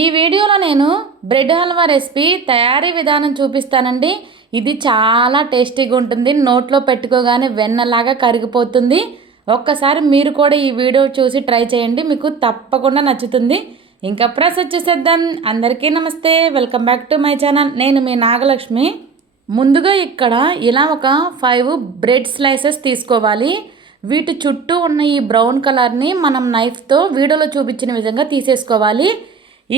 ఈ వీడియోలో నేను బ్రెడ్ హల్వా రెసిపీ తయారీ విధానం చూపిస్తానండి. ఇది చాలా టేస్టీగా ఉంటుంది. నోట్లో పెట్టుకోగానే వెన్నలాగా కరిగిపోతుంది. ఒక్కసారి మీరు కూడా ఈ వీడియో చూసి ట్రై చేయండి, మీకు తప్పకుండా నచ్చుతుంది. ఇంకా ప్రాసెస్ చూసేద్దాం. అందరికీ నమస్తే, welcome back to my channel. నేను మీ నాగలక్ష్మి. ముందుగా ఇక్కడ ఇలా ఒక 5 బ్రెడ్ స్లైసెస్ తీసుకోవాలి. వీటి చుట్టూ ఉన్న ఈ బ్రౌన్ కలర్ని మనం నైఫ్తో వీడియోలో చూపించిన విధంగా తీసేసుకోవాలి.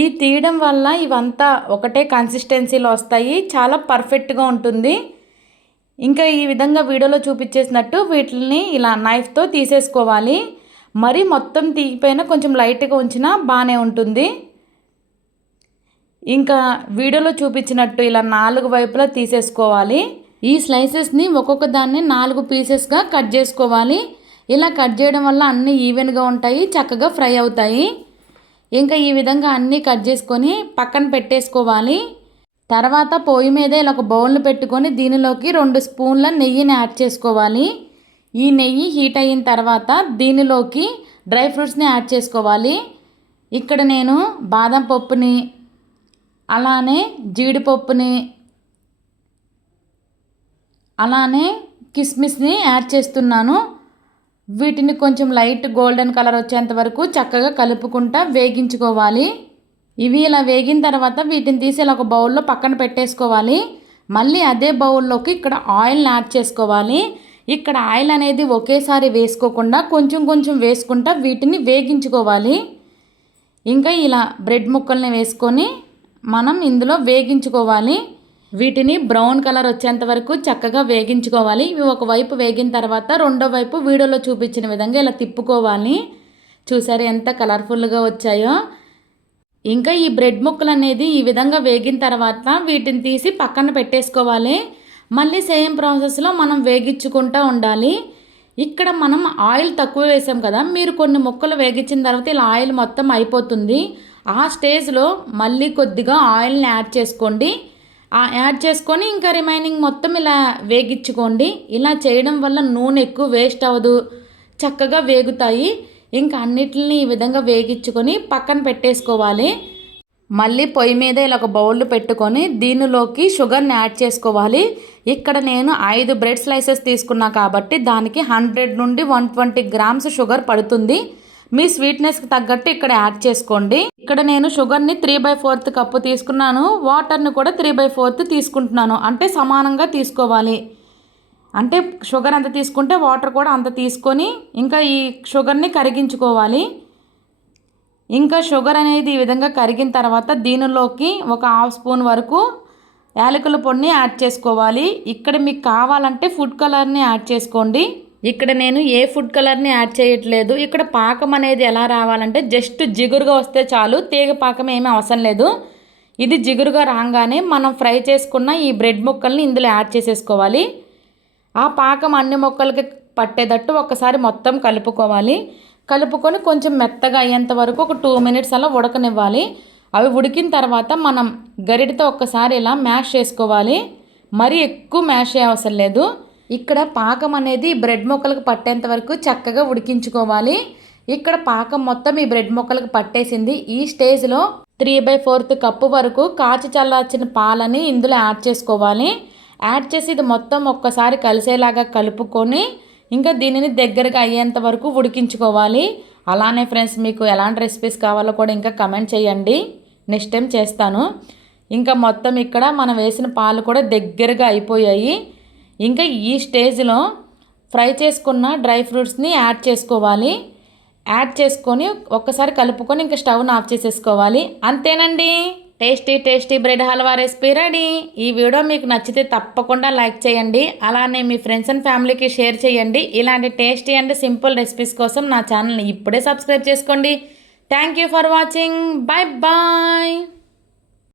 ఈ తీయడం వల్ల ఇవంతా ఒకటే కన్సిస్టెన్సీలో వస్తాయి, చాలా పర్ఫెక్ట్గా ఉంటుంది. ఇంకా ఈ విధంగా వీడియోలో చూపించేసినట్టు వీటిని ఇలా నైఫ్తో తీసేసుకోవాలి. మరి మొత్తం తీగిపోయినా కొంచెం లైట్గా ఉంచినా బాగానే ఉంటుంది. ఇంకా వీడియోలో చూపించినట్టు ఇలా 4 వైపులా తీసేసుకోవాలి. ఈ స్లైసెస్ని ఒక్కొక్క దాన్ని 4 పీసెస్గా కట్ చేసుకోవాలి. ఇలా కట్ చేయడం వల్ల అన్నీ ఈవెన్గా ఉంటాయి, చక్కగా ఫ్రై అవుతాయి. ఇంకా ఈ విధంగా అన్నీ కట్ చేసుకొని పక్కన పెట్టేసుకోవాలి. తర్వాత పొయ్యి మీద ఇలా ఒక బౌల్ని పెట్టుకొని దీనిలోకి 2 స్పూన్ల నెయ్యిని యాడ్ చేసుకోవాలి. ఈ నెయ్యి హీట్ అయిన తర్వాత దీనిలోకి డ్రై ఫ్రూట్స్ని యాడ్ చేసుకోవాలి. ఇక్కడ నేను బాదం పప్పుని, అలానే జీడిపప్పుని, అలానే కిస్మిస్ని యాడ్ చేస్తున్నాను. వీటిని కొంచెం లైట్ గోల్డెన్ కలర్ వచ్చేంత వరకు చక్కగా కలుపుకుంటా వేగించుకోవాలి. ఇవి ఇలా వేగిన తర్వాత వీటిని తీసి ఇలా ఒక బౌల్లో పక్కన పెట్టేసుకోవాలి. మళ్ళీ అదే బౌల్లోకి ఇక్కడ ఆయిల్ని యాడ్ చేసుకోవాలి. ఇక్కడ ఆయిల్ అనేది ఒకేసారి వేసుకోకుండా కొంచెం కొంచెం వేసుకుంటా వీటిని వేగించుకోవాలి. ఇంకా ఇలా బ్రెడ్ ముక్కల్ని వేసుకొని మనం ఇందులో వేగించుకోవాలి. వీటిని బ్రౌన్ కలర్ వచ్చేంత వరకు చక్కగా వేగించుకోవాలి. ఇవి ఒకవైపు వేగిన తర్వాత రెండో వైపు వీడియోలో చూపించిన విధంగా ఇలా తిప్పుకోవాలి. చూసారు ఎంత కలర్ఫుల్గా వచ్చాయో. ఇంకా ఈ బ్రెడ్ ముక్కలు అనేది ఈ విధంగా వేగిన తర్వాత వీటిని తీసి పక్కన పెట్టేసుకోవాలి. మళ్ళీ సేమ్ ప్రాసెస్లో మనం వేగించుకుంటూ ఉండాలి. ఇక్కడ మనం ఆయిల్ తక్కువ వేసాం కదా, మీరు కొన్ని ముక్కలు వేగించిన తర్వాత ఇలా ఆయిల్ మొత్తం అయిపోతుంది. ఆ స్టేజ్లో మళ్ళీ కొద్దిగా ఆయిల్ని యాడ్ చేసుకోండి. యాడ్ చేసుకొని ఇంకా రిమైనింగ్ మొత్తం ఇలా వేగించుకోండి. ఇలా చేయడం వల్ల నూనె ఎక్కువ వేస్ట్ అవ్వదు, చక్కగా వేగుతాయి. ఇంకా అన్నిటిని ఈ విధంగా వేగించుకొని పక్కన పెట్టేసుకోవాలి. మళ్ళీ పొయ్యి మీద ఇలా ఒక బౌల్ పెట్టుకొని దీనిలోకి షుగర్ని యాడ్ చేసుకోవాలి. ఇక్కడ నేను 5 బ్రెడ్ స్లైసెస్ తీసుకున్నా కాబట్టి దానికి 100 నుండి 120 గ్రామ్స్ షుగర్ పడుతుంది. మీ స్వీట్నెస్కి తగ్గట్టు ఇక్కడ యాడ్ చేసుకోండి. ఇక్కడ నేను షుగర్ని 3/4 కప్పు తీసుకున్నాను. వాటర్ని కూడా 3/4 తీసుకుంటున్నాను. అంటే సమానంగా తీసుకోవాలి. అంటే షుగర్ ఎంత తీసుకుంటే వాటర్ కూడా అంత తీసుకొని ఇంకా ఈ షుగర్ని కరిగించుకోవాలి. ఇంకా షుగర్ అనేది ఈ విధంగా కరిగిన తర్వాత దీనిలోకి ఒక 1/2 స్పూన్ వరకు యాలకుల పొడిని యాడ్ చేసుకోవాలి. ఇక్కడ మీకు కావాలంటే ఫుడ్ కలర్ని యాడ్ చేసుకోండి. ఇక్కడ నేను ఏ ఫుడ్ కలర్ని యాడ్ చేయట్లేదు. ఇక్కడ పాకం అనేది ఎలా రావాలంటే జస్ట్ జిగురుగా వస్తే చాలు, తీగ పాకం ఏమీ అవసరం లేదు. ఇది జిగురుగా రాగానే మనం ఫ్రై చేసుకున్న ఈ బ్రెడ్ ముక్కల్ని ఇందులో యాడ్ చేసేసుకోవాలి. ఆ పాకం అన్ని ముక్కలకి పట్టేటట్టు ఒకసారి మొత్తం కలుపుకోవాలి. కలుపుకొని కొంచెం మెత్తగా అయ్యేంత వరకు ఒక 2 మినిట్స్ అలా ఉడకనివ్వాలి. అవి ఉడికిన తర్వాత మనం గరిటతో ఒక్కసారి ఇలా మ్యాష్ చేసుకోవాలి. మరీ ఎక్కువ మ్యాష్ చేయ అవసరం లేదు. ఇక్కడ పాకం అనేది బ్రెడ్ ముక్కలకు పట్టేంత వరకు చక్కగా ఉడికించుకోవాలి. ఇక్కడ పాకం మొత్తం ఈ బ్రెడ్ ముక్కలకు పట్టేసింది. ఈ స్టేజ్లో 3/4 కప్పు వరకు కాచి చల్లార్చిన పాలని ఇందులో యాడ్ చేసుకోవాలి. యాడ్ చేసి ఇది మొత్తం ఒక్కసారి కలిసేలాగా కలుపుకొని ఇంకా దీనిని దగ్గరగా అయ్యేంత వరకు ఉడికించుకోవాలి. అలానే ఫ్రెండ్స్, మీకు ఎలాంటి రెసిపీస్ కావాలో కూడా ఇంకా కమెంట్ చేయండి, నెక్స్ట్ టైం చేస్తాను. ఇంకా మొత్తం ఇక్కడ మనం వేసిన పాలు కూడా దగ్గరగా అయిపోయాయి. ఇంకా ఈ స్టేజ్లో ఫ్రై చేసుకున్న డ్రై ఫ్రూట్స్ని యాడ్ చేసుకోవాలి. యాడ్ చేసుకొని ఒక్కసారి కలుపుకొని ఇంకా స్టవ్ని ఆఫ్ చేసేసుకోవాలి. అంతేనండి, tasty tasty bread halwa recipe ready. ఈ వీడియో మీకు నచ్చితే తప్పకుండా లైక్ చేయండి. అలానే మీ ఫ్రెండ్స్ అండ్ ఫ్యామిలీకి షేర్ చేయండి. ఇలాంటి టేస్టీ అండ్ సింపుల్ రెసిపీస్ కోసం నా ఛానల్ని ఇప్పుడే సబ్స్క్రైబ్ చేసుకోండి. Thank you for watching. Bye bye.